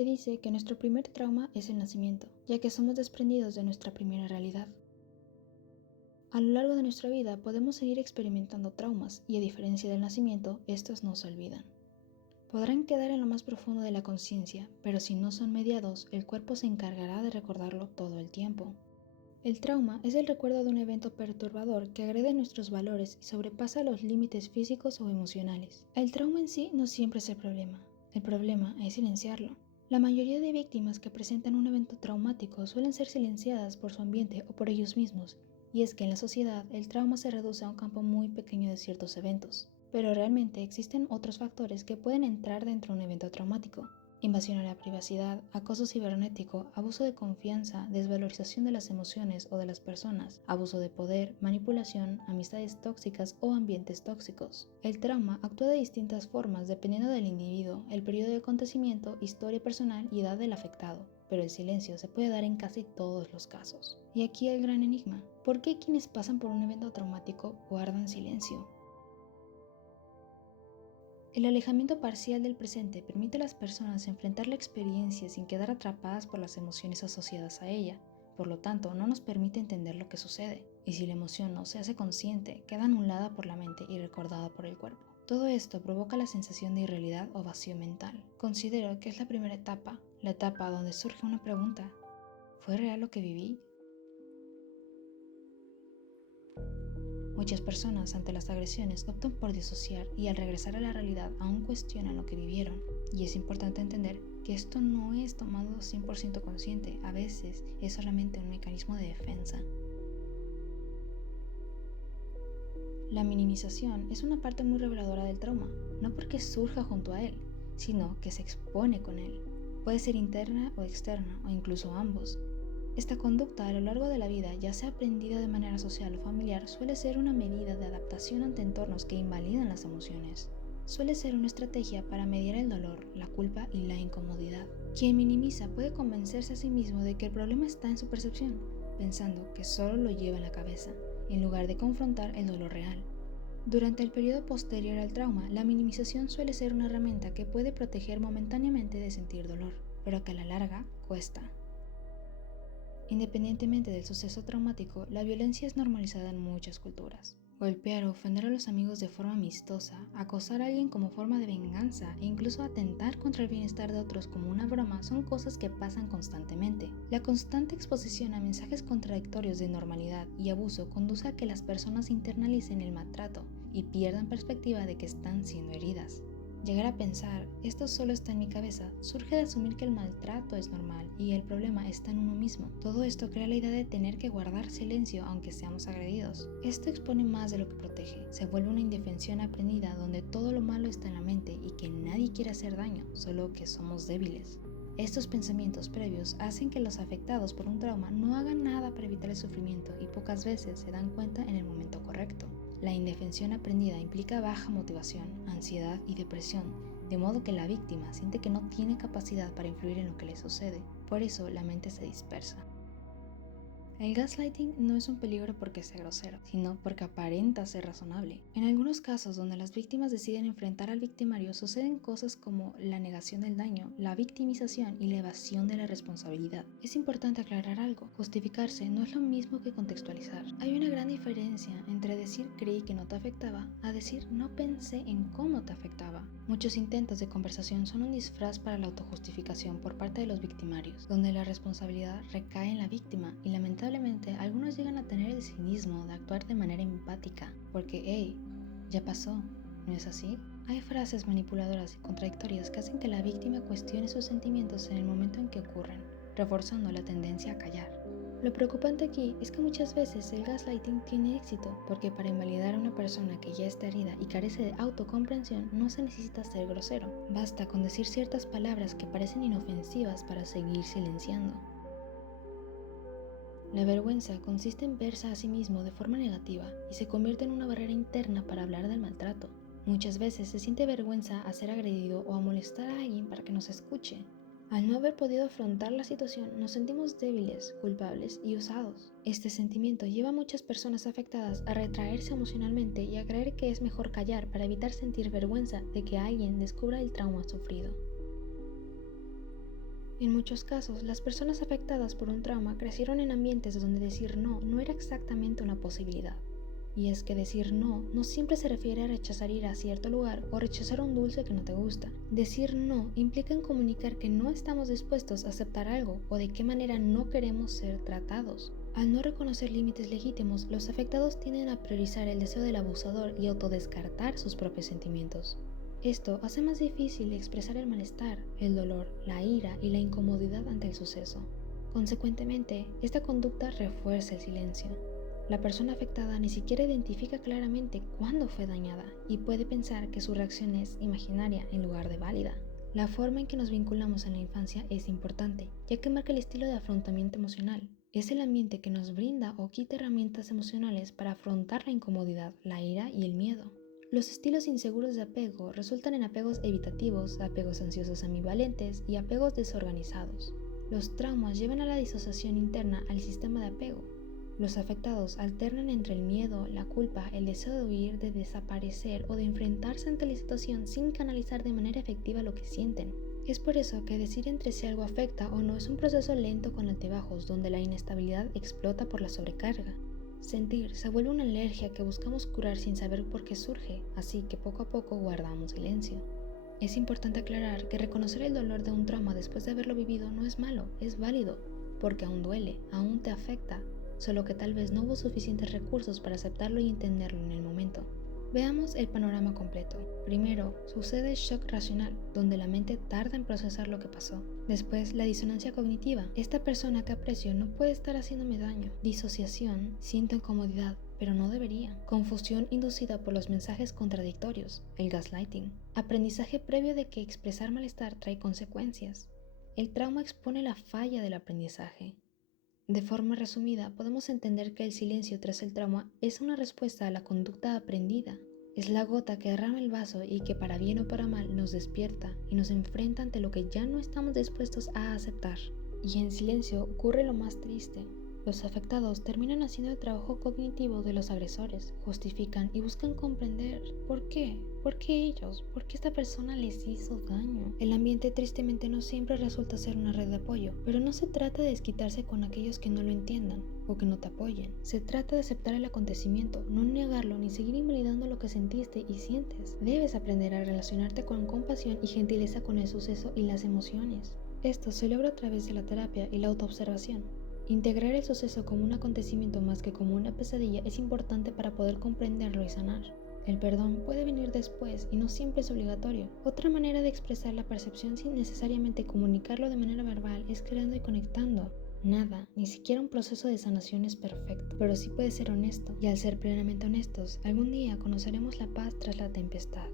Se dice que nuestro primer trauma es el nacimiento, ya que somos desprendidos de nuestra primera realidad. A lo largo de nuestra vida podemos seguir experimentando traumas y a diferencia del nacimiento, estos no se olvidan. Podrán quedar en lo más profundo de la conciencia, pero si no son mediados, el cuerpo se encargará de recordarlo todo el tiempo. El trauma es el recuerdo de un evento perturbador que agrede nuestros valores y sobrepasa los límites físicos o emocionales. El trauma en sí no siempre es el problema es silenciarlo. La mayoría de víctimas que presentan un evento traumático suelen ser silenciadas por su ambiente o por ellos mismos, y es que en la sociedad el trauma se reduce a un campo muy pequeño de ciertos eventos, pero realmente existen otros factores que pueden entrar dentro de un evento traumático. Invasión a la privacidad, acoso cibernético, abuso de confianza, desvalorización de las emociones o de las personas, abuso de poder, manipulación, amistades tóxicas o ambientes tóxicos. El trauma actúa de distintas formas dependiendo del individuo, el periodo de acontecimiento, historia personal y edad del afectado, pero el silencio se puede dar en casi todos los casos. Y aquí el gran enigma: ¿por qué quienes pasan por un evento traumático guardan silencio? El alejamiento parcial del presente permite a las personas enfrentar la experiencia sin quedar atrapadas por las emociones asociadas a ella. Por lo tanto, no nos permite entender lo que sucede. Y si la emoción no se hace consciente, queda anulada por la mente y recordada por el cuerpo. Todo esto provoca la sensación de irrealidad o vacío mental. Considero que es la primera etapa, la etapa donde surge una pregunta: ¿fue real lo que viví? Muchas personas ante las agresiones optan por disociar y al regresar a la realidad aún cuestionan lo que vivieron. Y es importante entender que esto no es tomado 100% consciente, a veces es solamente un mecanismo de defensa. La minimización es una parte muy reveladora del trauma, no porque surja junto a él, sino que se expone con él. Puede ser interna o externa, o incluso ambos. Esta conducta a lo largo de la vida, ya sea aprendida de manera social o familiar, suele ser una medida de adaptación ante entornos que invalidan las emociones. Suele ser una estrategia para mediar el dolor, la culpa y la incomodidad. Quien minimiza puede convencerse a sí mismo de que el problema está en su percepción, pensando que solo lo lleva en la cabeza, en lugar de confrontar el dolor real. Durante el periodo posterior al trauma, la minimización suele ser una herramienta que puede proteger momentáneamente de sentir dolor, pero que a la larga cuesta. Independientemente del suceso traumático, la violencia es normalizada en muchas culturas. Golpear o ofender a los amigos de forma amistosa, acosar a alguien como forma de venganza e incluso atentar contra el bienestar de otros como una broma son cosas que pasan constantemente. La constante exposición a mensajes contradictorios de normalidad y abuso conduce a que las personas internalicen el maltrato y pierdan perspectiva de que están siendo heridas. Llegar a pensar, esto solo está en mi cabeza, surge de asumir que el maltrato es normal y el problema está en uno mismo. Todo esto crea la idea de tener que guardar silencio aunque seamos agredidos. Esto expone más de lo que protege. Se vuelve una indefensión aprendida donde todo lo malo está en la mente y que nadie quiere hacer daño, solo que somos débiles. Estos pensamientos previos hacen que los afectados por un trauma no hagan nada para evitar el sufrimiento y pocas veces se dan cuenta en el momento correcto. La indefensión aprendida implica baja motivación, ansiedad y depresión, de modo que la víctima siente que no tiene capacidad para influir en lo que le sucede. Por eso la mente se dispersa. El gaslighting no es un peligro porque sea grosero, sino porque aparenta ser razonable. En algunos casos donde las víctimas deciden enfrentar al victimario suceden cosas como la negación del daño, la victimización y la evasión de la responsabilidad. Es importante aclarar algo: justificarse no es lo mismo que contextualizar. Hay una gran diferencia entre decir creí que no te afectaba a decir no pensé en cómo te afectaba. Muchos intentos de conversación son un disfraz para la autojustificación por parte de los victimarios, donde la responsabilidad recae en la víctima y lamentablemente algunos llegan a tener el cinismo de actuar de manera empática, porque hey, ya pasó, ¿no es así? Hay frases manipuladoras y contradictorias que hacen que la víctima cuestione sus sentimientos en el momento en que ocurren, reforzando la tendencia a callar. Lo preocupante aquí es que muchas veces el gaslighting tiene éxito, porque para invalidar a una persona que ya está herida y carece de autocomprensión no se necesita ser grosero, basta con decir ciertas palabras que parecen inofensivas para seguir silenciando. La vergüenza consiste en verse a sí mismo de forma negativa y se convierte en una barrera interna para hablar del maltrato. Muchas veces se siente vergüenza a ser agredido o a molestar a alguien para que nos escuche. Al no haber podido afrontar la situación, nos sentimos débiles, culpables y usados. Este sentimiento lleva a muchas personas afectadas a retraerse emocionalmente y a creer que es mejor callar para evitar sentir vergüenza de que alguien descubra el trauma sufrido. En muchos casos, las personas afectadas por un trauma crecieron en ambientes donde decir no era exactamente una posibilidad. Y es que decir no siempre se refiere a rechazar ir a cierto lugar o rechazar un dulce que no te gusta. Decir no implica en comunicar que no estamos dispuestos a aceptar algo o de qué manera no queremos ser tratados. Al no reconocer límites legítimos, los afectados tienden a priorizar el deseo del abusador y autodescartar sus propios sentimientos. Esto hace más difícil expresar el malestar, el dolor, la ira y la incomodidad ante el suceso. Consecuentemente, esta conducta refuerza el silencio. La persona afectada ni siquiera identifica claramente cuándo fue dañada y puede pensar que su reacción es imaginaria en lugar de válida. La forma en que nos vinculamos en la infancia es importante, ya que marca el estilo de afrontamiento emocional. Es el ambiente que nos brinda o quita herramientas emocionales para afrontar la incomodidad, la ira y el miedo. Los estilos inseguros de apego resultan en apegos evitativos, apegos ansiosos ambivalentes y apegos desorganizados. Los traumas llevan a la disociación interna al sistema de apego. Los afectados alternan entre el miedo, la culpa, el deseo de huir, de desaparecer o de enfrentarse ante la situación sin canalizar de manera efectiva lo que sienten. Es por eso que decir entre si algo afecta o no es un proceso lento con altibajos donde la inestabilidad explota por la sobrecarga. Sentir se vuelve una alergia que buscamos curar sin saber por qué surge, así que poco a poco guardamos silencio. Es importante aclarar que reconocer el dolor de un trauma después de haberlo vivido no es malo, es válido, porque aún duele, aún te afecta, solo que tal vez no hubo suficientes recursos para aceptarlo y entenderlo en el momento. Veamos el panorama completo. Primero, sucede el shock racional, donde la mente tarda en procesar lo que pasó. Después, la disonancia cognitiva. Esta persona que aprecio no puede estar haciéndome daño. Disociación, siento incomodidad, pero no debería. Confusión inducida por los mensajes contradictorios, el gaslighting. Aprendizaje previo de que expresar malestar trae consecuencias. El trauma expone la falla del aprendizaje. De forma resumida, podemos entender que el silencio tras el trauma es una respuesta a la conducta aprendida. Es la gota que derrama el vaso y que para bien o para mal nos despierta y nos enfrenta ante lo que ya no estamos dispuestos a aceptar. Y en silencio ocurre lo más triste. Los afectados terminan haciendo el trabajo cognitivo de los agresores, justifican y buscan comprender ¿por qué? ¿Por qué ellos? ¿Por qué esta persona les hizo daño? El ambiente tristemente no siempre resulta ser una red de apoyo, pero no se trata de desquitarse con aquellos que no lo entiendan o que no te apoyen. Se trata de aceptar el acontecimiento, no negarlo ni seguir invalidando lo que sentiste y sientes. Debes aprender a relacionarte con compasión y gentileza con el suceso y las emociones. Esto se logra a través de la terapia y la autoobservación. Integrar el suceso como un acontecimiento más que como una pesadilla es importante para poder comprenderlo y sanar. El perdón puede venir después y no siempre es obligatorio. Otra manera de expresar la percepción sin necesariamente comunicarlo de manera verbal es creando y conectando. Nada, ni siquiera un proceso de sanación es perfecto, pero sí puede ser honesto, y al ser plenamente honestos, algún día conoceremos la paz tras la tempestad.